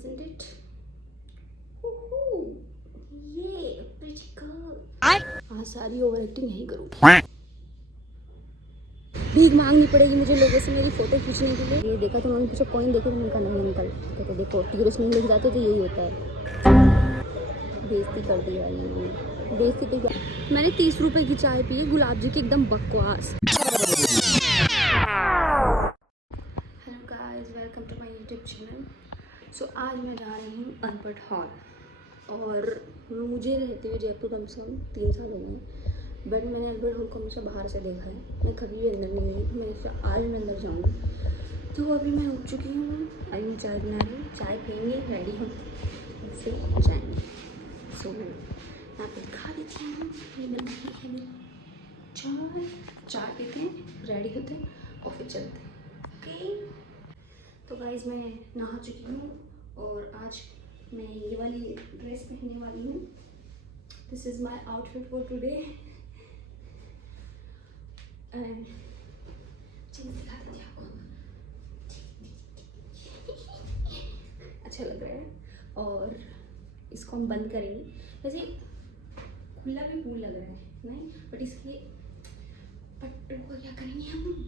isn't it? Woohoo! Yeah, pretty girl. हाँ, सारी over acting नहीं करूँगी। भीख मांगनी पड़ेगी मुझे लोगों से मेरी फोटो खींचने के लिए। ये देखा तो मैंने पूछा कॉइन देखो, मैंने कहा नहीं अंकल। कहते देखो टूरिस्ट नहीं लेके जाते तो यही होता है। बेइज्जती कर दी भाई मैंने, बेइज्जती तो। मैंने 30 रुपए की चाय पी है गुलाब जी की, एकदम बकवास। Hello guys, welcome to my YouTube channel. So आज मैं जा रही हूँ अल्बर्ट हॉल, और मुझे रहते हुए जयपुर कम से कम 3 साल हो गए, बट मैंने अल्बर्ट हॉल को हमेशा बाहर से देखा है, मैं कभी भी अंदर नहीं गई। मैं आज मैं अंदर जाऊँगी। तो अभी मैं उठ चुकी हूँ, अभी चाय बना रही हूँ, चाय पियेंगे, रेडी हूँ, फिर जाएंगे। सो यहाँ पे दिखा देती हूँ, ये बन रही है चाय पीते हैं, रेडी होते हैं और फिर चलते हैं। ओके, तो गाइज मैं नहा चुकी हूँ और आज मैं ये वाली ड्रेस पहनने वाली हूँ। This is my outfit for today. And cheese दिखा दीजिए आपको, अच्छा लग रहा है। और इसको हम बंद करेंगे, वैसे खुला भी कूल लग रहा है नहीं, बट इसके पट्टों को क्या करेंगे हम,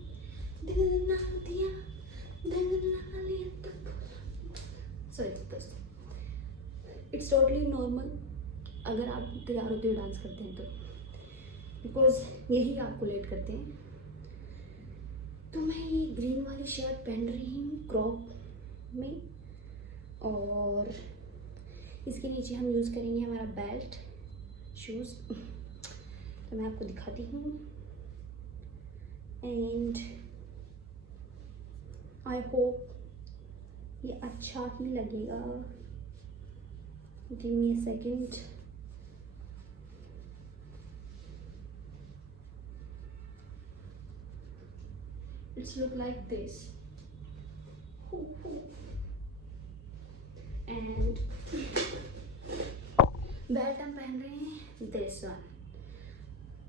इट्स टोटली नॉर्मल अगर आप तैयार होते हुए डांस करते हैं तो, बिकॉज यही आपको लेट करते हैं। तो मैं ये ग्रीन वाली शर्ट पहन रही हूँ क्रॉप में, और इसके नीचे हम यूज़ करेंगे हमारा बेल्ट, शूज़। तो मैं आपको दिखाती हूँ, एंड आई होप ये अच्छा ही लगेगा। Give me a second. It's look like this, and belt हम पहन रहे हैं दिस वन।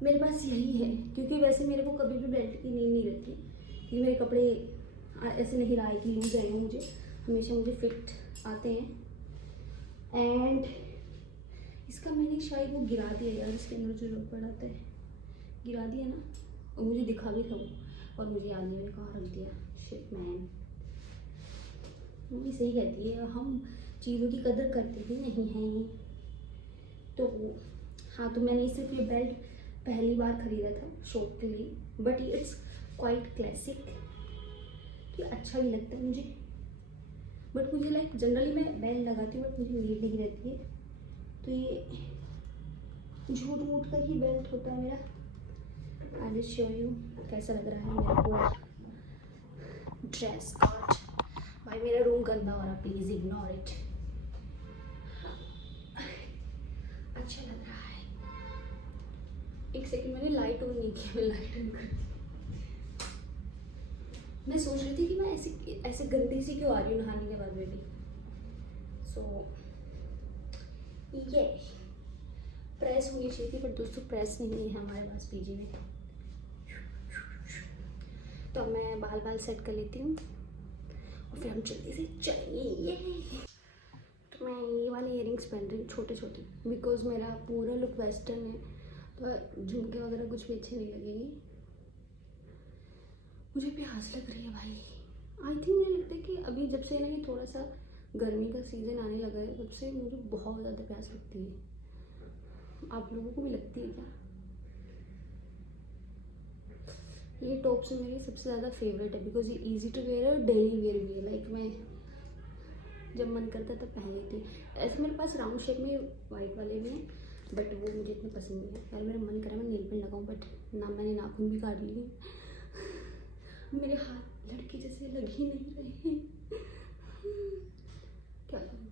मेरे पास यही है क्योंकि वैसे मेरे को कभी भी बेल्ट की नीड नहीं रहती, क्योंकि मेरे कपड़े ऐसे नहीं रहा है कि लूज आएंगे, मुझे हमेशा मुझे फिट आते हैं। एंड इसका मैंने शायद वो गिरा दिया यार, इसके अंदर जो लोग पड़ाते हैं गिरा दिया ना, और मुझे दिखा भी था वो, और मुझे याद नहीं मैंने कहाँ रख दिया। शिट मैन, मम्मी सही कहती है हम चीज़ों की कदर करते ही नहीं हैं। तो हाँ, तो मैंने सिर्फ ये बेल्ट पहली बार ख़रीदा था शॉप के लिए, बट इट्स क्वाइट क्लासिक, कि अच्छा भी लगता है मुझे। बट मुझे लाइक जनरली मैं बेल्ट लगाती हूँ, बट मुझे नीड नहीं रहती है। तो ये झूठ मूठ का ही बेल्ट होता है मेरा। आई विल शो यू कैसा लग रहा है मेरा पूरा ड्रेस कोड। भाई मेरा रूम गंदा हो रहा, प्लीज़ इग्नोर इट। अच्छा लग रहा है। एक सेकंड, मैंने लाइट ऑन नहीं की, मैं लाइट ऑन कर दी। मैं सोच रही थी कि मैं ऐसे गंदी सी क्यों आ रही हूँ नहाने के बाद में भी। सो ये प्रेस होनी चाहिए थी, बट दोस्तों प्रेस नहीं है हमारे पास पीजी में। तो मैं बाल सेट कर लेती हूँ और फिर हम जल्दी से चलेंगे। ये तो मैं ये वाले इयरिंग्स पहन रही हूँ छोटे छोटे, बिकॉज मेरा पूरा लुक वेस्टर्न है, तो झुमके वगैरह कुछ भी अच्छे नहीं लगेंगे। मुझे प्यास लग रही है भाई। आई थिंक मुझे लगता है कि अभी जब से ना ये थोड़ा सा गर्मी का सीज़न आने लगा है, तब से मुझे बहुत ज़्यादा प्यास लगती है। आप लोगों को भी लगती है क्या? ये टॉप्स मेरी सबसे ज़्यादा फेवरेट है, बिकॉज ये इजी टू वेयर और डेली वेयर भी है। लाइक मैं जब मन करता तब पहन लेती हूँ। ऐसे मेरे पास राउंड शेप में वाइट वाले भी हैं, बट वो मुझे इतने पसंद नहीं है। यार मेरा मन करा मैं नेल पेंट लगाऊँ, बट ना, मैंने नाखून भी काट लिए, मेरे हाथ लड़के जैसे लग ही नहीं रहे। क्या करूँ?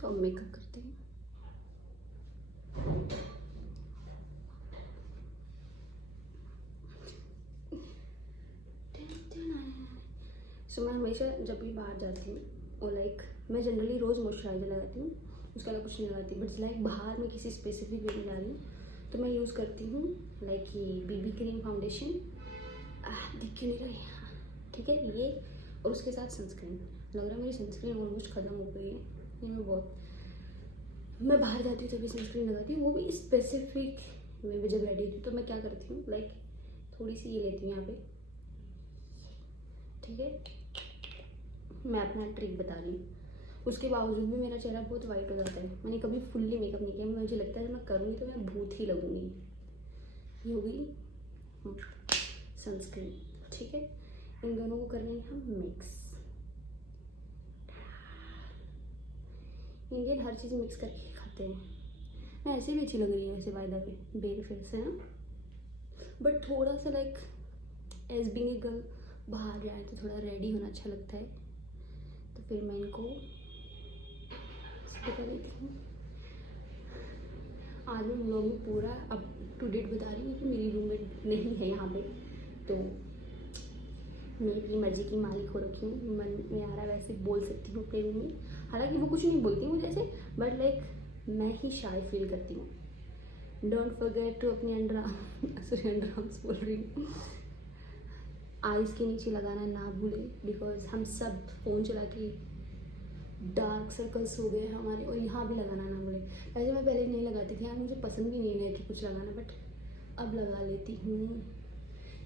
तो अब मेकअप करते हैं। सो मैं हमेशा जब भी बाहर जाती हूँ, और लाइक मैं जनरली रोज़ मॉइस्चराइजर लगाती हूँ, उसके अलावा कुछ नहीं लगाती। बट लाइक बाहर मैं किसी स्पेसिफिक वे में जा रही हूँ तो मैं यूज़ करती हूँ लाइक ये बीबी क्रीम फाउंडेशन, दिख क्यों नहीं रही, ठीक है ये, और उसके साथ सनस्क्रीन। लग रहा है मेरी सनस्क्रीन ऑलमोस्ट ख़त्म हो गई है। ये मैं बाहर जाती हूँ तभी सनस्क्रीन लगाती हूँ, वो भी स्पेसिफिक में जब रेडी होती हूँ। तो मैं क्या करती हूँ लाइक थोड़ी सी ये लेती हूँ यहाँ पे, ठीक है। मैं अपना ट्रिक बता रही हूँ, उसके बावजूद भी मेरा चेहरा बहुत वाइट हो जाता है। मैंने कभी फुल्ली मेकअप नहीं किया, मुझे लगता है मैं करूँगी तो मैं भूत ही लगूंगी। ये हो गई सनस्क्रीन, ठीक है। इन दोनों को करने हम मिक्स। इंडियन हर चीज़ मिक्स करके खाते हैं। मैं ऐसे भी अच्छी लग रही है वैसे बाय द वे, बेल फेस है ना, बट थोड़ा सा like as being a girl बाहर जाए तो थोड़ा रेडी होना अच्छा लगता है। तो फिर मैं इनको बता देती हूँ। आज मैं व्लॉग में पूरा अप टू डेट बता रही हूँ कि मेरी रूममेट नहीं है यहाँ पे, तो मैं अपनी मर्जी की मालिक हो रखी हूँ। मन में आ रहा वैसे बोल सकती हूँ अपने रूम में, हालांकि वो कुछ नहीं बोलती मुझे ऐसे, बट लाइक मैं ही शाय फील करती हूँ। डोंट फॉरगेट टू अपने अंडर आर्म्स बोल रही हूँ, आइज़ के नीचे लगाना ना भूलें, बिकॉज हम सब फ़ोन चला के डार्क सर्कल्स हो गए हमारे, और यहाँ भी लगाना ना भूलें। वैसे मैं पहले नहीं लगाती थी यार, मुझे पसंद भी नहीं है कि कुछ लगाना, बट अब लगा लेती हूँ।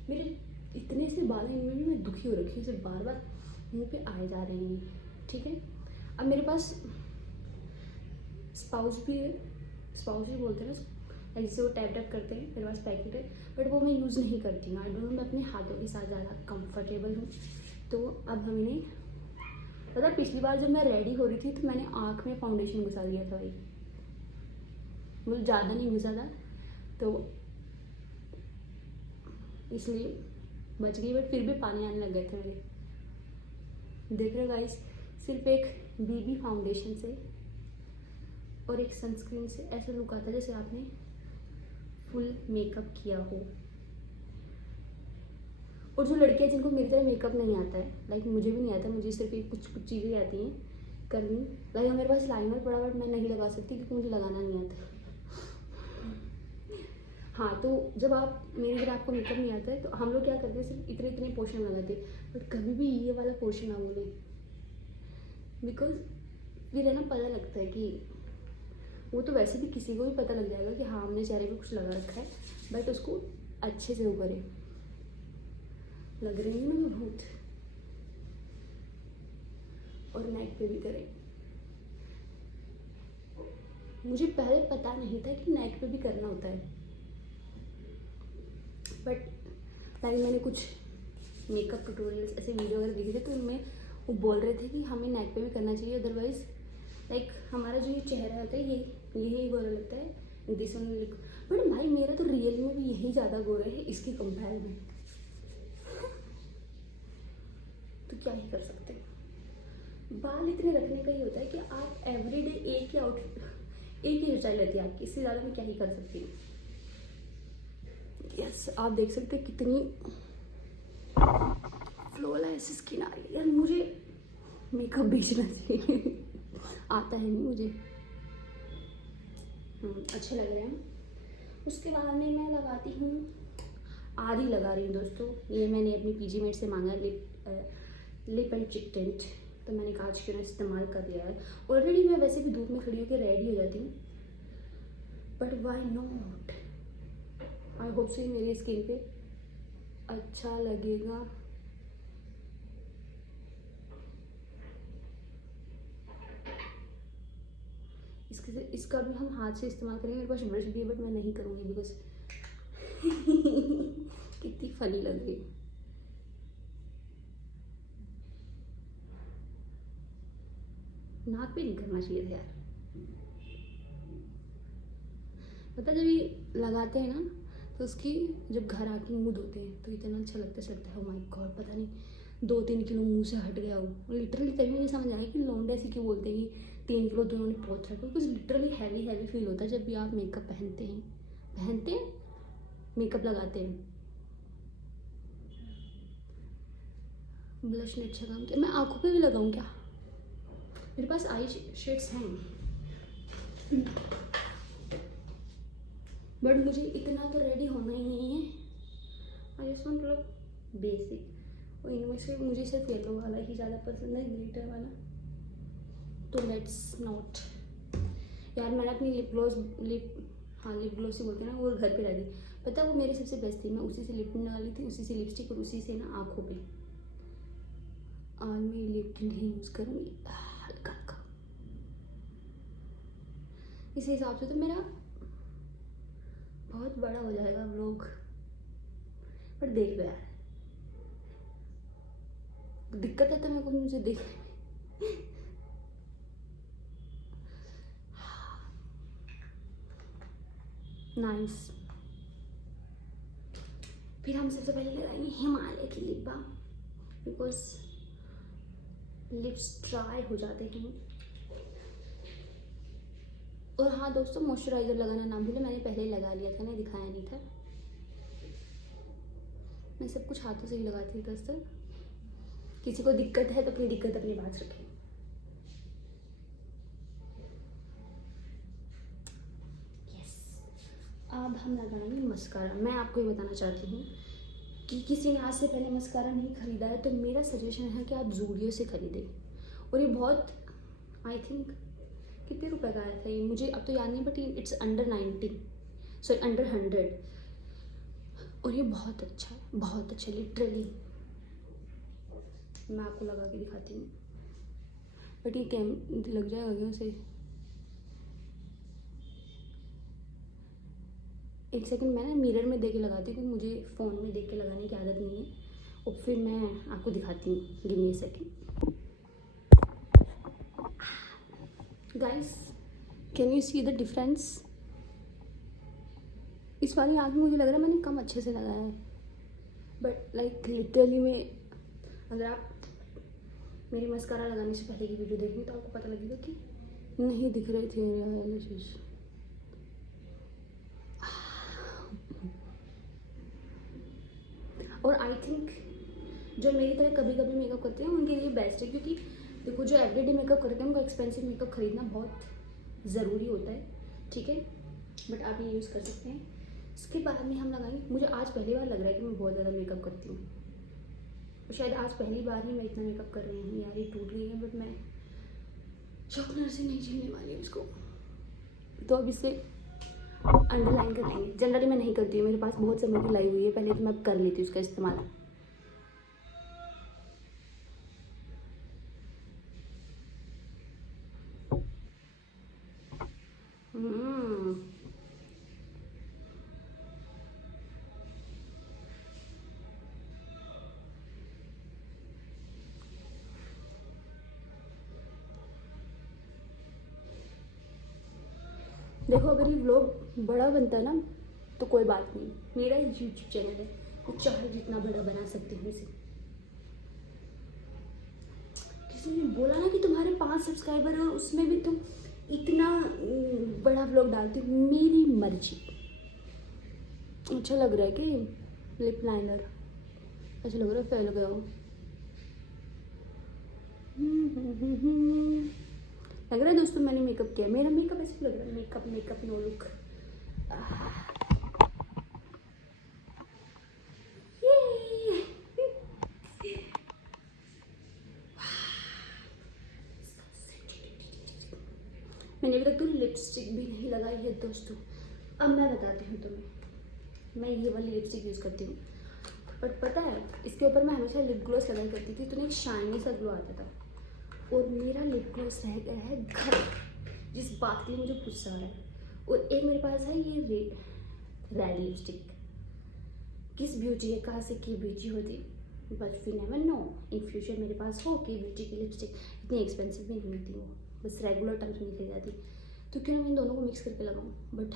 मेरे इतने से बाल हैं, इनमें भी मैं दुखी हो रखी हूँ, सिर्फ बार बार मुँह पे आए जा रहे हैं, ठीक है। अब मेरे पास स्पाउस भी है, स्पाउस भी बोलते हैं ना, जिसे वो टैप टैप करते हैं, मेरे पास पैकेट है, बट वो मैं यूज़ नहीं करती हूँ। आई डोंट नो, मैं अपने हाथों के साथ ज़्यादा कंफर्टेबल हूँ। तो अब हम इन्हें, पता पिछली बार जब मैं रेडी हो रही थी तो मैंने आँख में फाउंडेशन घुसा दिया था भाई, मुझे ज़्यादा नहीं घुसा था तो इसलिए बच गई, बट फिर भी पानी आने लग गए थे मेरे। देख रहे हो गाइस, सिर्फ एक बीबी फाउंडेशन से और एक सनस्क्रीन से ऐसा लुक आता है जैसे आपने फुल मेकअप किया हो। और जो लड़कियां जिनको मेरी तरह मेकअप नहीं आता है, लाइक मुझे भी नहीं आता, मुझे सिर्फ कुछ कुछ चीज़ें आती हैं करनी। लाइक मेरे पास लाइनर पड़ा, बट मैं नहीं लगा सकती क्योंकि मुझे लगाना नहीं आता। हाँ, तो जब आप मेरी तरह आपको मेकअप नहीं आता है तो हम लोग क्या करते हैं, सिर्फ इतने इतने पोर्शन लगाते हैं, बट कभी भी ये वाला पोर्शन ना बोले, बिकॉज फिर है ना पता लगता है कि वो तो वैसे भी किसी को भी पता लग जाएगा कि हाँ हमने चेहरे पे कुछ लगा रखा है, बट उसको अच्छे से वो करे। लग रही है ना मैं भूत, और नेक पे भी करें। मुझे पहले पता नहीं था कि नेक पे भी करना होता है, बट लाइक मैंने कुछ मेकअप ट्यूटोरियल्स ऐसे वीडियो वगैरह देखे थे, तो उनमें वो बोल रहे थे कि हमें नेक पे भी करना चाहिए, अदरवाइज लाइक हमारा जो ये चेहरा होता है यही गोरा लगता है दिस वन। बट भाई मेरा तो रियल में भी यही ज़्यादा गोरा है इसके कंपेयर में, तो क्या ही कर सकते हैं। बाल इतने रखने का ही होता है कि आप एवरीडे एक ही आउटफिट, एक ही स्टाइल रहती है आपकी, इससे ज़्यादा मैं क्या ही कर सकती हूँ। यस, आप देख सकते हैं कितनी फ्लॉलेस स्किन आ रही है। यार मुझे मेकअप बेचना चाहिए आता है नहीं मुझे। अच्छे लग रहे हैं। उसके बाद में मैं लगाती हूँ, आदि लगा रही हूँ दोस्तों, ये मैंने अपनी पीजी मेट से मांगा लिप एंड चिक टिंट, तो मैंने कहा आज क्यों ना इस्तेमाल कर लिया है। ऑलरेडी मैं वैसे भी धूप में खड़ी होकर रेडी हो जाती हूँ, but why not, I hope so मेरी स्किन पे अच्छा लगेगा। इसका भी हम हाथ से इस्तेमाल करेंगे। मेरे पास ब्रश भी है, बट मैं नहीं करूँगी बिकॉज कितनी फनी लग रही। नाक पे नहीं करना चाहिए था यार। पता जब ये लगाते हैं ना तो उसकी जब घर आके मुँह धोते हैं तो इतना अच्छा लगता है, ओ माय गॉड, पता नहीं 2-3 किलो मुंह से हट गया हो लिटरली। तभी मुझे समझ आया कि लौंडे ऐसे क्यों बोलते हैं कि 3 किलो तो उन्होंने पहुँच रखा, कुछ लिटरली हैवी फील होता है जब भी आप मेकअप पहनते हैं मेकअप लगाते हैं। ब्लश ने अच्छा काम किया। मैं आंखों पे भी लगाऊं क्या? मेरे पास आई शेड्स हैं, बट मुझे इतना तो रेडी होना ही नहीं है। आई जस्ट वांट मतलब बेसिक। और इनमें से मुझे सिर्फ येलो वाला ही ज़्यादा पसंद है, ग्लिटर वाला। तो लेट्स नॉट। यार मैंने अपनी लिप ग्लॉस लिप ग्लॉस ही बोलते हैं ना, वो घर पे ला दी। पता है वो मेरी सबसे बेस्ट थी, मैं उसी से लिप टिंट डाली थी, उसी से लिपस्टिक और उसी से ना आँखों पे। आज मैं लिप टिंट ही यूज़ करूँगी हल्का हल्का। इस हिसाब से तो मेरा बहुत बड़ा हो जाएगा व्लॉग, पर देख लो यार, दिक्कत है तो मेरे को मुझे देखने में। नाइस। फिर हम सबसे पहले लगाएंगे हिमालय की lip balm, because lips dry हो जाते हैं। और हाँ दोस्तों, मॉइस्चराइज़र लगाना ना भूले, मैंने पहले ही लगा लिया था ना, दिखाया नहीं था। मैं सब कुछ हाथों से ही लगाती हूँ दोस्तों। किसी को दिक्कत है तो अपनी दिक्कत अपने पास रखें। यस, अब हम लगाएंगे मस्कारा। मैं आपको ये बताना चाहती हूँ कि किसी ने आज से पहले मस्कारा नहीं खरीदा है तो मेरा सजेशन है कि आप ज़ूडियो से खरीदें। और ये बहुत, आई थिंक कितने रुपए का आया था ये, मुझे अब तो याद नहीं, but it's under 90, sorry under 100। और ये बहुत अच्छा है, बहुत अच्छा, लिटरली। मैं आपको लगा के दिखाती हूँ, बट ये कैम लग जाएगा क्या उसे? एक सेकंड, मैं ना मिरर में देख के लगाती हूँ क्योंकि मुझे फ़ोन में देख के लगाने की आदत नहीं है। और फिर मैं आपको दिखाती हूँ, give me a second. Guys, can you see the difference? इस वाली आँख में मुझे लग रहा है मैंने कम अच्छे से लगाया है, बट लाइक लिटरली में अगर आप मेरी मस्कारा लगाने से पहले की वीडियो देखेंगे तो आपको पता लगेगा कि नहीं दिख रहे थे मेरे आईलैशेस। और आई थिंक जो मेरी तरह कभी कभी मेकअप करते हैं उनके लिए बेस्ट है, क्योंकि देखो जो एवरीडे मेकअप करते हैं उनको एक्सपेंसिव मेकअप खरीदना बहुत ज़रूरी होता है, ठीक है, बट आप ये यूज़ कर सकते हैं। इसके बाद में हम लगाएंगे, मुझे आज पहली बार लग रहा है कि मैं बहुत ज़्यादा मेकअप करती हूँ, शायद आज पहली बार ही मैं इतना मेकअप कर रही हूँ। यार ये टूट गई है, बट मैं शॉर्पनर से नहीं झेलने वाली हूँ इसको। तो अब इसे अंडरलाइन कर लेंगे। जनरली मैं नहीं करती हूँ, मेरे पास बहुत समय की लाई हुई है पहले, तो मैं अब कर लेती हूँ इसका इस्तेमाल। देखो अगर ये व्लॉग बड़ा बनता है ना तो कोई बात नहीं, मेरा यूट्यूब चैनल है, तो चाहे जितना बड़ा बना सकते हो इसे। किसी ने बोला ना कि तुम्हारे 5 सब्सक्राइबर है और उसमें भी तुम इतना बड़ा व्लॉग डालती हो, मेरी मर्जी। अच्छा लग रहा है कि लिप लाइनर अच्छा लग रहा है, फैल गया हो। लग रहा है दोस्तों मैंने मेकअप किया, मेरा मेकअप ऐसे लग रहा है, मेकअप मेकअप नो लुक। मैंने अभी तक तो लिपस्टिक भी नहीं लगाई है दोस्तों। अब मैं बताती हूँ तुम्हें, मैं ये वाली लिपस्टिक यूज़ करती हूँ, बट पता है इसके ऊपर मैं हमेशा लिप ग्लॉस लगाई करती थी, तो एक शाइनी सा ग्लो आता था। और मेरा लिप ग्लॉस रह गया है घर, जिस बात के लिए मुझे गुस्सा आ रहा है। और एक मेरे पास है ये रेड लिपस्टिक, किस ब्यूटी है, कहाँ से की ब्यूटी होती, but we never know, in future मेरे पास हो कि ब्यूटी की लिपस्टिक। इतनी एक्सपेंसिव भी नहीं मिलती वो, बस रेगुलर टाइम्स में निकल जाती, तो क्यों मैं इन दोनों को मिक्स करके लगाऊँ, but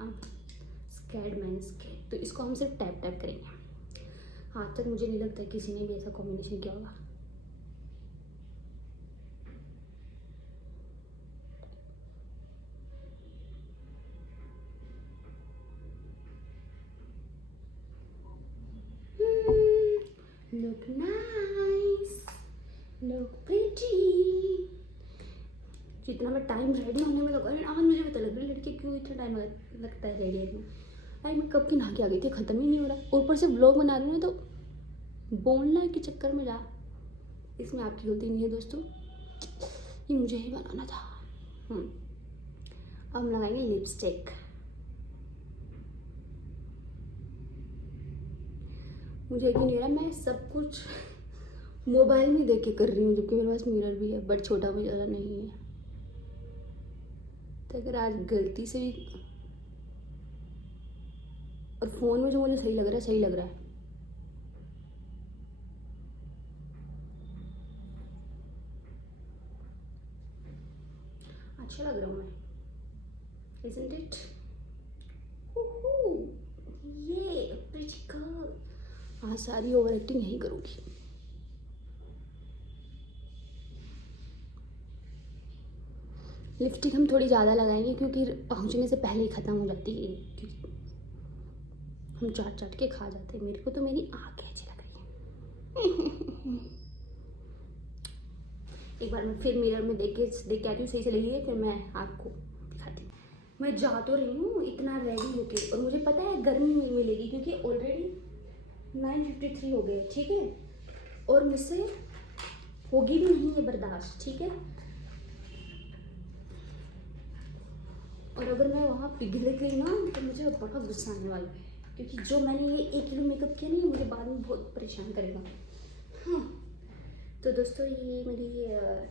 I scared, man scared. तो इसको हम सिर्फ टैप टैप करेंगे। आज तक मुझे नहीं लगता किसी ने भी ऐसा कॉम्बिनेशन किया होगा। Look nice, look pretty। जितना मैं टाइम रेडी होने में लगा। आज मुझे पता लग रहा है लड़की क्यों इतना टाइम लगता है रेडी होने में। भाई मैं कब की नहा के आ गई थी, ख़त्म ही नहीं हो रहा। ऊपर से व्लॉग बना रही हूँ ना, तो बोलना के चक्कर में जा, इसमें आपकी गलती नहीं है दोस्तों, ये मुझे ही बनाना था। अब हम लगाएंगे लिपस्टिक। मुझे यकीन नहीं हो रहा, मैं सब कुछ मोबाइल में देख के कर रही हूँ, जबकि मेरे पास मिरर भी है, बट छोटा भी ज़्यादा नहीं है। तो अगर आज गलती से भी, और फ़ोन में जो मुझे सही लग रहा है, सही लग रहा है। अच्छा लग रहा हूँ मैं, isn't it? ये pretty girl। हाँ, सारी ओवर एक्टिंग नहीं करूँगी। लिपस्टिक हम थोड़ी ज़्यादा लगाएंगे क्योंकि पहुँचने से पहले ही ख़त्म हो जाती है, क्योंकि हम चाट चाट के खा जाते हैं। मेरे को तो मेरी आँखें अच्छी लग रही है। एक बार मैं फिर मिरर में देख के आती हूँ, सही से लगी है, फिर मैं आपको दिखाती हूँ। मैं जा तो रही हूँ इतना रेडी होके, और मुझे पता है गर्मी नहीं मिलेगी क्योंकि ऑलरेडी 9:53 हो गए, ठीक है, और मुझसे होगी भी नहीं है बर्दाश्त, ठीक है। और अगर मैं वहाँ पिघल गई ना तो मुझे बड़ा गुस्सा आने वाला है, क्योंकि जो मैंने ये 1 किलो मेकअप किया नहीं, मुझे बाद में बहुत परेशान करेगा। हाँ, तो दोस्तों ये मेरी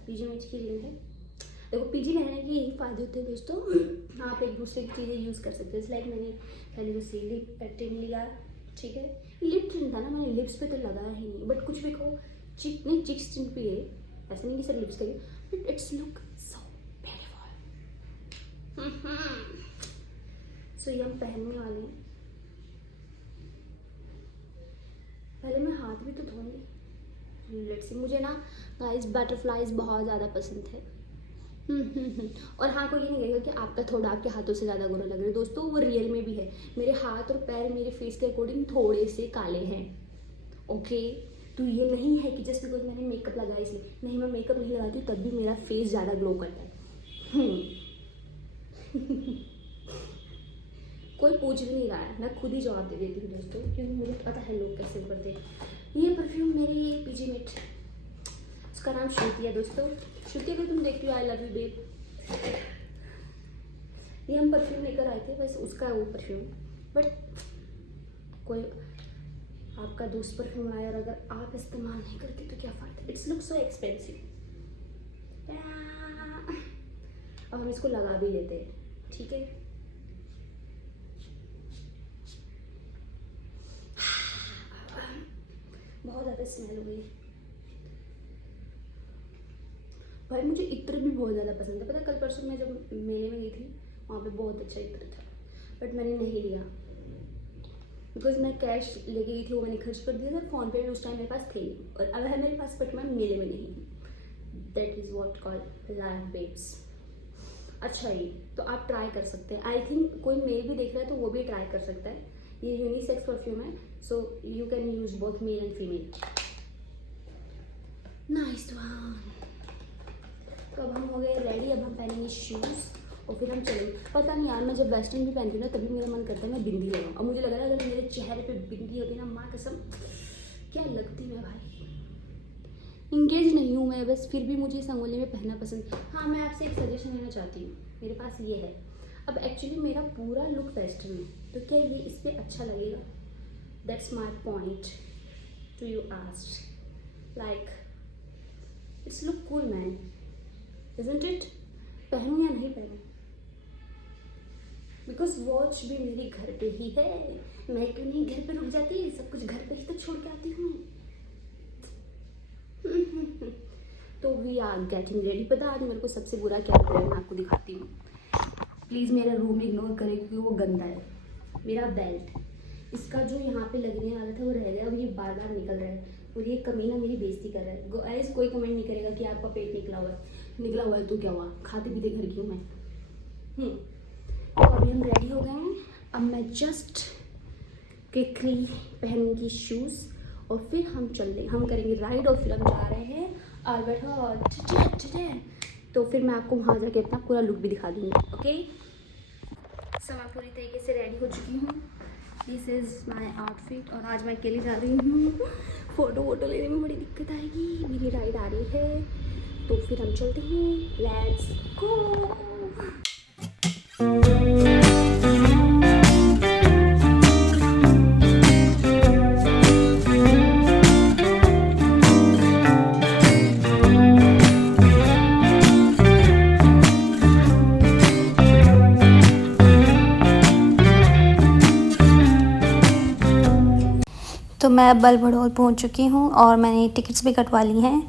पीजी मेट की रिंग है। देखो, पीजी में रहने के यही फ़ायदे होते हैं दोस्तों, आप एक दूसरे की चीज़ें यूज़ कर सकते हो। लाइक मैंने पहले तो सी लिप टिन लिया, ठीक है। लिप टिन था ना, मैंने लिप्स पे तो लगाया ही नहीं, बट कुछ भी कहो, चिक नहीं, चिक्स टिन भी है, ऐसा नहीं कि सिर्फ लिप्स का, but it's look so beautiful. So ये हम पहनने वाले हैं। पहले मैं हाथ भी तो धोऊंगी। लेट्स सी, मुझे ना गाइस बटरफ्लाइज बहुत ज़्यादा पसंद है। और हाँ, कोई ये नहीं कहेगा कि आपका थोड़ा आपके हाथों से ज़्यादा गोरा लग रहा है दोस्तों, वो रियल में भी है। मेरे हाथ और पैर मेरे फेस के अकॉर्डिंग थोड़े से काले हैं, ओके। तो ये नहीं है कि जस्ट बिकॉज मैंने मेकअप लगाया इसलिए, नहीं, मैं मेकअप नहीं लगाती हूँ तब भी मेरा फेस ज़्यादा ग्लो करता है। कोई पूछ भी नहीं रहा है, मैं खुद ही जवाब दे देती हूँ दोस्तों, क्योंकि मुझे पता है लोग कैसे करते हैं। ये परफ्यूम मेरी ये पीजी मेट, उसका नाम श्रुति है दोस्तों। श्रुति, अगर तुम देखती हो, आई लव यू बेब। ये हम परफ्यूम लेकर आए थे, बस उसका वो परफ्यूम, बट कोई आपका दोस्त परफ्यूम लाया और अगर आप इस्तेमाल नहीं करते तो क्या फ़ायदा। It's look so expensive. अब हम इसको लगा भी लेते हैं, ठीक है। बहुत ज़्यादा स्मेल हो गई भाई। मुझे इत्र भी बहुत ज़्यादा पसंद है। पता है, कल परसों मैं जब मेले में गई थी, वहाँ पे बहुत अच्छा इत्र था, बट मैंने नहीं लिया बिकॉज मैं कैश लेके गई थी, वो मैंने खर्च कर दिया था। फ़ोन पे उस टाइम मेरे पास थे, और अब है मेरे पास, बट मैं मेले में नहीं हूँ। That is what called life babes. अच्छा, ये तो आप ट्राई कर सकते हैं। आई थिंक कोई मेल भी देख रहा है तो वो भी ट्राई कर सकता है। ये यूनिसेक्स परफ्यूम है, so you can use both male and female. Nice one. तो अब हम हो गए रेडी, अब हम पहनेंगे शूज़ और फिर हम चलेंगे। पता नहीं यार, मैं जब वेस्टर्न भी पहनती हूँ ना, तभी मेरा मन करता है मैं बिंदी लगाऊँ। अब मुझे लग रहा है अगर मेरे चेहरे पे बिंदी होती ना, माँ कसम क्या लगती मैं भाई। इंगेज नहीं हूँ मैं, बस फिर भी मुझे इस अंगोले में पहनना पसंद। हाँ, मैं आपसे एक सजेशन लेना चाहती हूँ, मेरे पास ये है। अब एक्चुअली मेरा पूरा लुक वेस्टर्न है, तो क्या ये इस पर अच्छा लगेगा? That's my point two you asked. Like it's look cool man, isn't it? पहनूँ या नहीं पहनूँ? बिकॉज वॉच भी मेरे घर पे ही है, मैं क्यों नहीं घर पे रुक जाती? सब कुछ घर पे ही तो छोड़ के आती हूँ। तो वी आर गेटिंग रेडी। पता आज मेरे को सबसे बुरा क्या लग रहा है, मैं आपको दिखाती हूँ। प्लीज़ मेरा रूम इग्नोर करें क्योंकि वो गंदा है। मेरा बेल्ट, इसका जो यहाँ पे लगने वाला था वो रह गया, अब ये बार बार निकल रहा है और ये कमीना मेरी बेइज्जती कर रहा है। गाइस, कोई कमेंट नहीं करेगा कि आपका पेट निकला हुआ है तो क्या हुआ, खाते पीते घर की हूँ मैं। तो अभी हम रेडी हो गए हैं। अब मैं जस्ट क्विकली पहनूंगी शूज़ और फिर हम करेंगे राइड और फिर हम जा रहे हैं अल्बर्ट हॉल। तो फिर मैं आपको वहाँ जाके अपना पूरा लुक भी दिखा दूँगी। ओके, सो मैं पूरी तरीके से रेडी हो चुकी हूँ। दिस इज़ माई आउटफिट और आज मैं अकेली जा रही हूँ। फ़ोटो वोटो लेने में बड़ी दिक्कत आएगी। मेरी राइड आ रही है तो फिर हम चलते हैं। Let's go. तो मैं अब बड़ौल पहुंच चुकी हूं और मैंने टिकट्स भी कटवा ली हैं।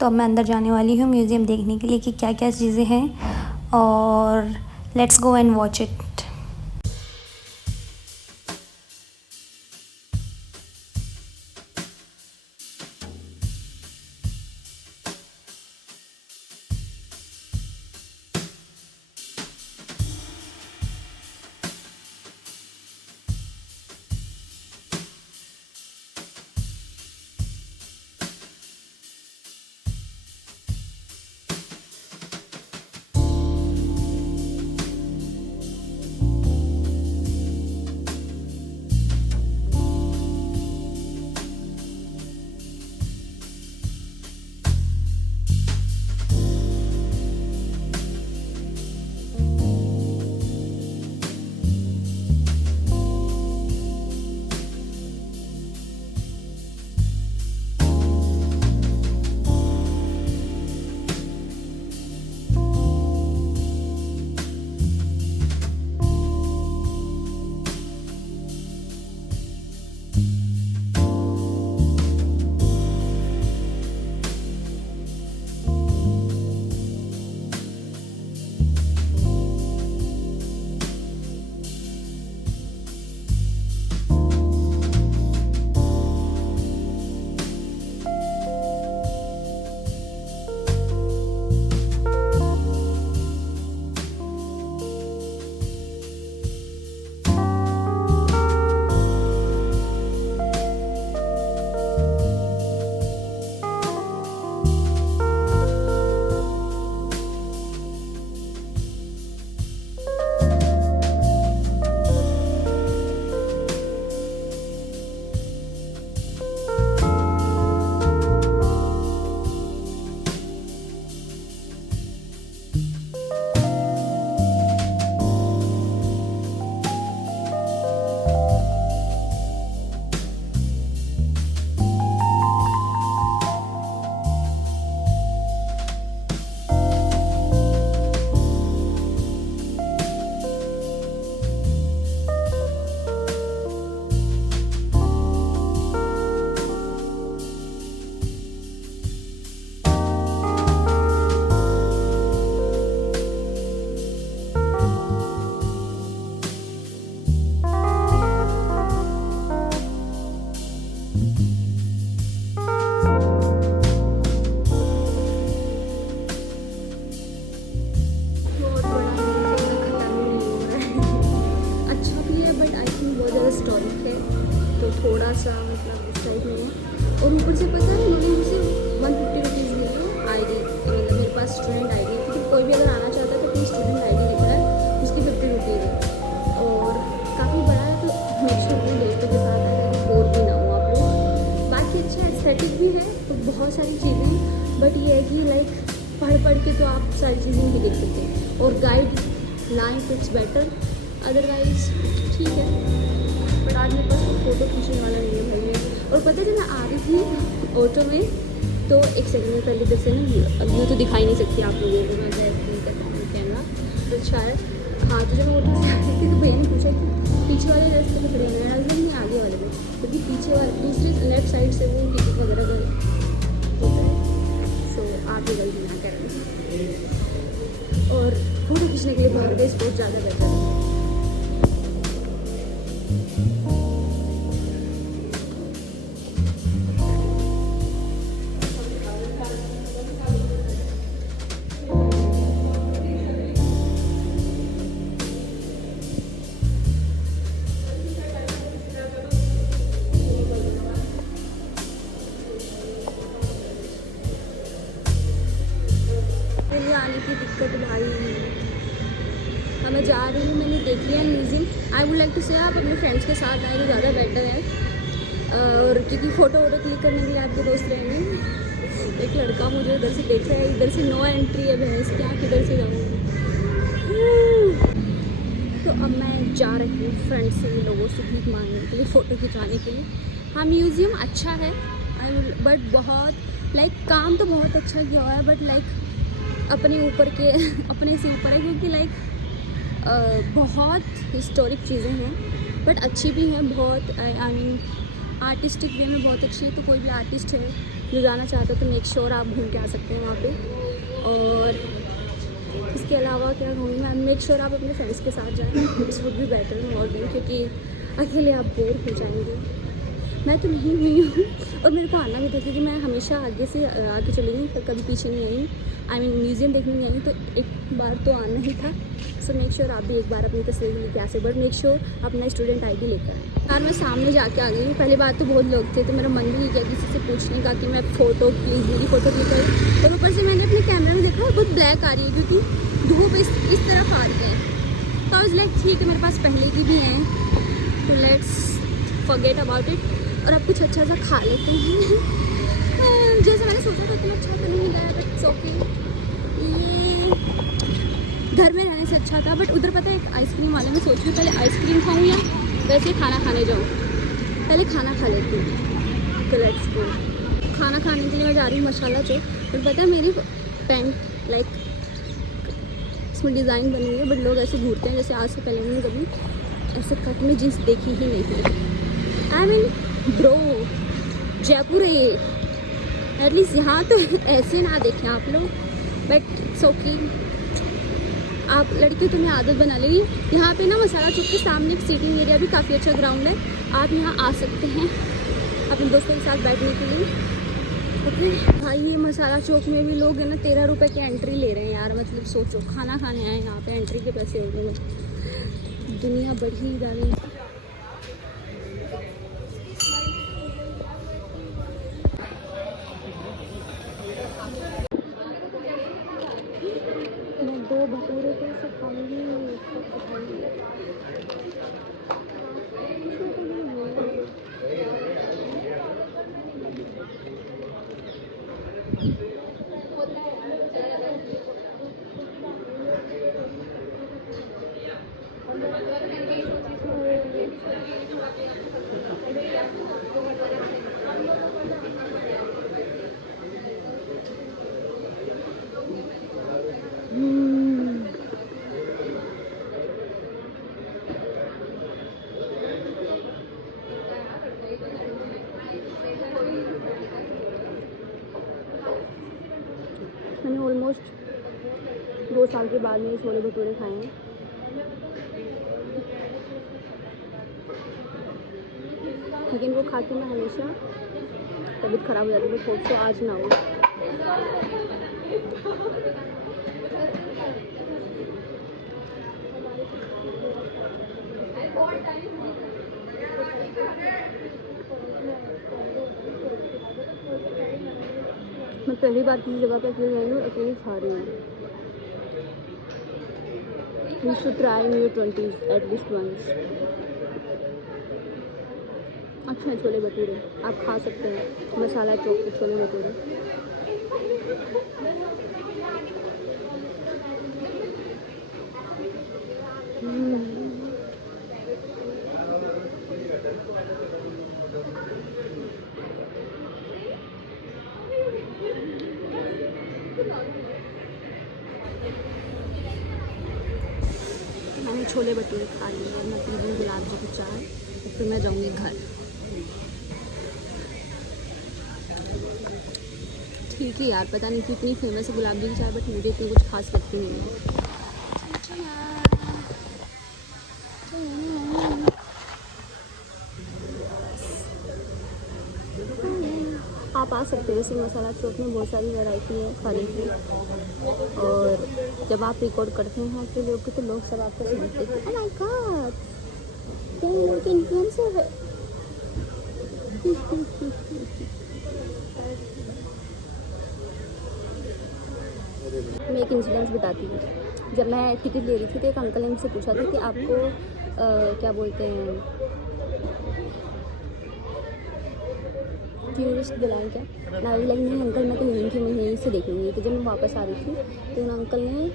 तो अब मैं अंदर जाने वाली हूं म्यूज़ियम देखने के लिए कि क्या क्या चीज़ें हैं, और let's go and watch it. थोड़ा सा मतलब इस टाइप में है। और ऊपर से पता है उन्होंने मुझे 150 रुपीज़ दी है ID, मतलब मेरे पास स्टूडेंट ID है, क्योंकि कोई भी अगर आना चाहता है तो अपनी स्टूडेंट ID लेकर है, उसकी 50 रुपीज़ है। और काफ़ी बड़ा है तो हमेशा अपने दोस्तों के साथ आए तो बोर भी ना हो आप लोग। बाकी अच्छा एस्थेटिक भी है तो बहुत सारी चीज़ें, बट ये है कि लाइक पढ़ के तो आप सारी चीज़ें नहीं देख सकते, और guide life it's better, otherwise ठीक है। बट आज मेरे पास फ़ोटो खींचने वाला नहीं है भाई में। और पता है जब मैं आ रही थी ऑटो में तो एक सेकंड में पहले इधर से ना, अब यूँ तो दिखाई नहीं सकती आप लोगों को, मैं जैसे करता हूँ कैमरा तो शायद। हाँ, तो जब मैं ऑटो से आ रही थी तो भैया ने पूछा कि पीछे वाले रास्ते पर खड़े हैं, हस्बैंड नहीं आगे वाले में, क्योंकि पीछे वाले दूसरे लेफ्ट साइड से वो टिकट वगैरह होता है, सो आगे गलती ना करें। और फोटो खींचने के लिए बाहर गए बहुत ज़्यादा बेहतर है। जाने की दिक्कत भाई। अब मैं जा रही हूँ, मैंने देख लिया museum. I would like to say आप अपने फ्रेंड्स के साथ आए तो ज़्यादा बेटर है, और क्योंकि फ़ोटो वोटो क्लिक करने के लिए आपके दोस्त रहेंगे। एक लड़का मुझे उधर से देख रहा है, इधर से नो एंट्री है भैंस, क्या किधर से जाऊँगी। तो अब मैं जा रही हूँ फ्रेंड से, लोगों से भीख मांगने के लिए, फ़ोटो खिंचवाने के लिए। हाँ म्यूज़ियम अच्छा है, बट बहुत लाइक काम तो बहुत अच्छा किया हुआ है, बट लाइक अपने ऊपर के अपने से ऊपर है, क्योंकि लाइक बहुत हिस्टोरिक चीज़ें हैं, बट अच्छी भी हैं बहुत। आई मीन आर्टिस्टिक वे में बहुत अच्छी है। तो कोई भी आर्टिस्ट है जो जाना चाहता है तो मेक श्योर आप घूम के आ सकते हैं वहाँ पे। और इसके अलावा क्या कहूँगी मैं, मेक श्योर आप अपने फ्रेंड्स के साथ जाएं, it's would be better more than, क्योंकि अकेले आप बोर हो जाएंगे। मैं तो नहीं हुई हूँ, और मेरे को आना भी था, क्योंकि मैं हमेशा आगे से आगे चली गई, पर कभी पीछे नहीं आई। आई मीन म्यूज़ियम देखने नहीं आई, तो एक बार तो आना ही था। सो मेक श्योर आप भी एक बार अपनी तस्वीर लेके आ सकते, बट मेक श्योर अपना स्टूडेंट ID लेकर आए। यार मैं सामने जाके आ गई हूँ। पहली बात तो बहुत लोग थे, तो मेरा मन भी नहीं किया किसी से पूछने का कि मैं फ़ोटो प्लीज़ मेरी फ़ोटो क्लिक करें। और ऊपर से मैंने अपने कैमरे में देखा बहुत ब्लैक आ रही है, क्योंकि धूप इस तरफ आ रही है। तो आई लाइक ठीक है, मेरे पास पहले की भी हैं, तो लेट्स फॉरगेट अबाउट इट, और अब कुछ अच्छा सा खा लेते हैं। जैसे मैंने सोचा था उतना अच्छा तो नहीं मिला है, बट इट्स ओके। ये घर में रहने से अच्छा था, बट उधर पता है एक आइसक्रीम वाले, मैं सोच रही हूँ पहले आइसक्रीम खाऊँ या वैसे खाना खाने जाऊँ। पहले खाना खा लेती हूँ, तो लेट्स गो। खाना खाने के लिए मैं जा रही हूँ मसाला चौक। पर पता है मेरी पैंट लाइक इसमें डिज़ाइन बनी हुई है, बट लोग ऐसे घूरते हैं जैसे आज से पहले मैंने कभी ऐसे कट में जीन्स देखी ही नहीं थी। आई मीन ब्रो, जयपुर है ये, एटलीस्ट यहाँ तो ऐसे ना देखें आप लोग, बट इट्स ओके। आप लड़की तुम्हें आदत बना लेगी। यहाँ पे ना मसाला चौक के सामने एक सीटिंग एरिया भी काफ़ी अच्छा ग्राउंड है, आप यहाँ आ सकते हैं अपने दोस्तों के साथ बैठने के लिए। ओके भाई, ये मसाला चौक में भी लोग है ना 13 रुपये की एंट्री ले रहे हैं यार। मतलब सोचो, खाना खाने आए यहाँ पे एंट्री के पैसे हो गए। दुनिया बढ़ी जा रही है। मैं 2 भटूरे कैसे खाऊंगी? मैंने ऑलमोस्ट 2 साल के बाद में छोले भटूरे खाए हैं। लेकिन वो खा के मैं हमेशा तबीयत ख़राब हो जाती है, तो तो आज ना हो। मैं पहली बार किसी जगह पे अकेले आई हूँ, अकेले खा रही हूँ। You should try in your 20s at least once. अच्छा है छोले भटूरे, आप खा सकते हैं मसाला चौक के छोले भटूरे। मैंने छोले भटूरे खा लिए और मैं पी गुलाब जी की चाय, और फिर मैं जाऊँगी घर। ठीक है यार, पता नहीं कितनी फेमस है गुलाब जी की चाय, बट मुझे इतनी कुछ खास लगती नहीं है। आप आ सकते हैं, वैसे मसाला चौक में बहुत सारी वैरायटी है खाने की, और जब आप रिकॉर्ड करते हैं आपके लोग के, तो लोग सब आपको समझते हैं ओह माय गॉड, क्या ये लड़की इन्फ्लुएंसर है। मैं एक इंसिडेंस बताती हूँ। जब मैं टिकट ले रही थी तो एक अंकल ने मुझसे पूछा था कि आपको क्या बोलते हैं, टूरिस्ट बुलाएं क्या? मैं लाइक नहीं अंकल, मैं तो यहीं थी, मैं यहीं से देख लूँगी। तो जब मैं वापस आ रही थी तो उन अंकल ने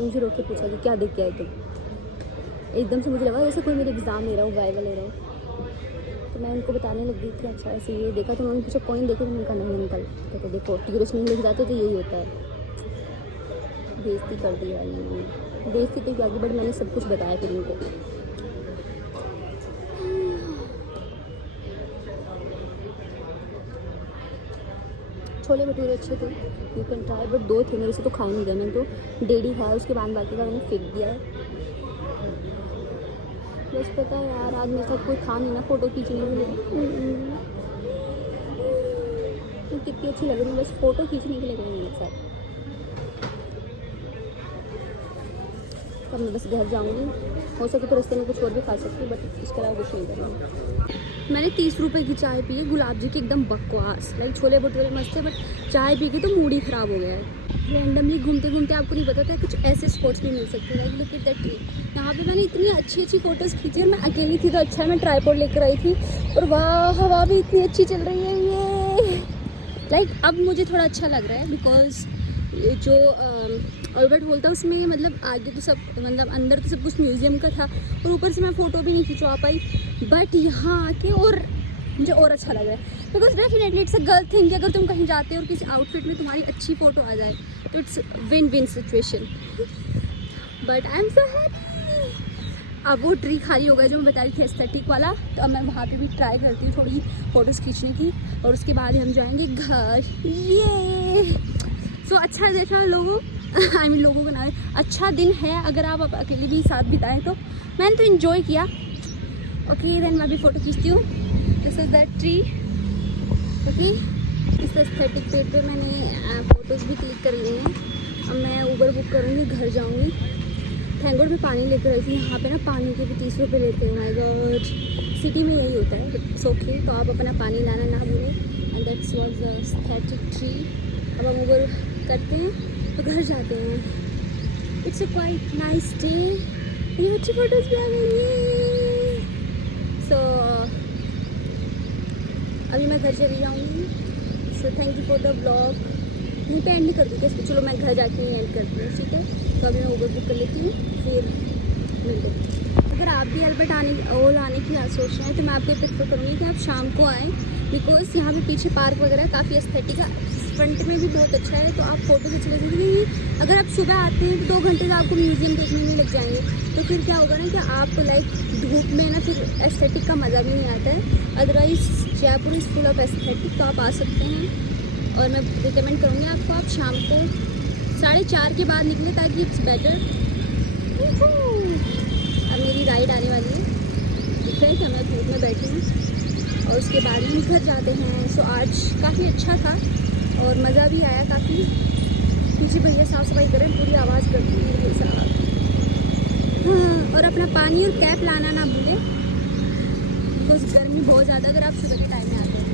मुझे रोक के पूछा कि क्या देख के आए तुम? एकदम से मुझे लगा जैसे कोई मेरे एग्ज़ाम ले रहा हो, वाइवा ले रहा हो। तो मैं उनको बताने लग गई थी अच्छा ऐसे ये देखा। तो उन्होंने पूछा कॉइन देखो? तो मैंने कहा नहीं अंकल। कहते देखो टूरिस्ट नहीं लेके जाते तो यही होता है। बेइज्जती कर दी भाई उन्होंने, बेइज्जती तो क्या की, बट मैंने सब कुछ बताया फिर उनको। छोले भटूरे अच्छे थे, यू कैन ट्राई, बट 2 थे, मेरे से तो खा नहीं गया। मैंने तो डेढ़ी खाया, उसके बाद बाकी का मैंने फेंक दिया है। बस पता है यार, आज मेरे साथ कोई था नहीं ना फ़ोटो खींचने के लिए। कितनी अच्छी लग रही है, बस फ़ोटो खींचने के लिए गए मेरे साथ। तब मैं बस घर जाऊँगी, हो सके तो रास्ते में कुछ और भी खा सकती हूँ, बट इसके अलावा कुछ नहीं करूँगी। मैंने 30 रुपये की चाय पी है, गुलाब जी की एकदम बकवास। लाइक छोले भटूरे मस्त है, बट चाय पी के तो मूड ही ख़राब हो गया है। रैंडमली घूमते घूमते आपको नहीं पता था कुछ ऐसे स्पॉट्स भी मिल सकते हैं। Like look at that tree, यहाँ पे मैंने इतनी अच्छी अच्छी फ़ोटोज़ खींची और मैं अकेली थी तो अच्छा है मैं ट्राइपॉड लेकर आई थी। और वाह हवा भी इतनी अच्छी चल रही है ये। लाइक अब मुझे थोड़ा अच्छा लग रहा है बिकॉज जो अल्बर्ट हॉल था उसमें मतलब आगे तो सब मतलब अंदर तो सब कुछ म्यूज़ियम का था और ऊपर से मैं फ़ोटो भी नहीं खिंचवा पाई, बट यहाँ आके और मुझे और अच्छा लग रहा है because definitely it's a girl thing कि अगर तुम कहीं जाते हो और किसी आउटफिट में तुम्हारी अच्छी फ़ोटो आ जाए तो it's win win situation. But I am so happy. अब वो ट्री खाली हो गया जो मैं बता रही थी एस्थेटिक वाला, तो अब मैं वहाँ पे भी ट्राई करती हूँ थोड़ी फ़ोटोज़ खींचने की और उसके बाद हम जाएंगे घर। ये सो अच्छा देखना लोगों आई मीन लोगों का नाम अच्छा दिन है अगर आप अकेले भी साथ बिताएं तो। मैंने तो इन्जॉय किया। ओके देन मैं भी फ़ोटो खींचती हूँ। This is that tree. Okay इस एस्थेटिक पेज पे मैंने फ़ोटोज़ भी क्लिक कर लिए हैं। अब मैं ऊबर बुक करूँगी, घर जाऊँगी। थैंक गॉड मैं पानी लेकर आई थी। यहाँ पे ना पानी के भी 30 रुपये लेते हैं। माय गॉड सिटी में यही होता है, इट्स ओके। तो आप अपना पानी लाना ना भूलें। And that's was the aesthetic tree. अब हम ऊबर करते हैं तो घर जाते हैं। It's a quite nice day. ये अच्छी फोटोज़ भी आ गई हैं। सो अभी मैं घर चली जाऊँगी। So thank you for the blog. यहीं पे एंड नहीं कर दूँगी, चलो मैं घर जाके ही एंड करती हूँ, ठीक है। तो अभी मैं ऊबर बुक कर लेती हूँ, फिर मिलते हैं। अगर आप भी अल्बर्ट आने की सोच रहे हैं तो मैं आपको प्रेफर करूँगी कि आप शाम को आएँ बिकॉज यहाँ पे पीछे पार्क वगैरह काफ़ी एस्थेटिक है, फ्रंट में भी बहुत अच्छा है। तो आप फ़ोटो खींच ले सकते। अगर आप सुबह आते हैं तो 2 घंटे तो आपको म्यूज़ियम देखने में लग जाएंगे, तो फिर क्या होगा ना कि आप लाइक धूप में ना फिर एस्थेटिक का मज़ा भी नहीं आता है। Otherwise Jaipur is full of aesthetic, तो आप आ सकते हैं। और मैं रिकमेंड करूँगी आपको आप शाम को 4:30 के बाद निकले ताकि इट्स बेटर। अब मेरी राइड आने वाली है, दिख रहा है कि मैं धूप में बैठी हूँ और उसके बाद हम घर जाते हैं। सो आज काफ़ी अच्छा था और मज़ा भी आया काफ़ी। पीछे भैया साफ़ सफाई करें, पूरी आवाज़ करती है भाई साहब। हाँ और अपना पानी और कैप लाना ना भूलें बिकॉज गर्मी बहुत ज़्यादा अगर आप सुबह के टाइम में आते हैं।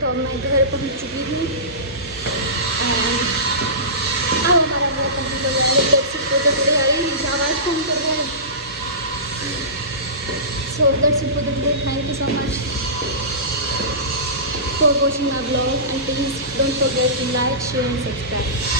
तो मैं घर पहुंच चुकी हूँ। अब हमारा मेरा कंप्लीट हो गया है। लेट्स सी फोटो आ रही है, आवाज़ फ़ोन कर रहा है। So that's it for the today. Thank you so much for watching my blog and please don't forget to like share and subscribe.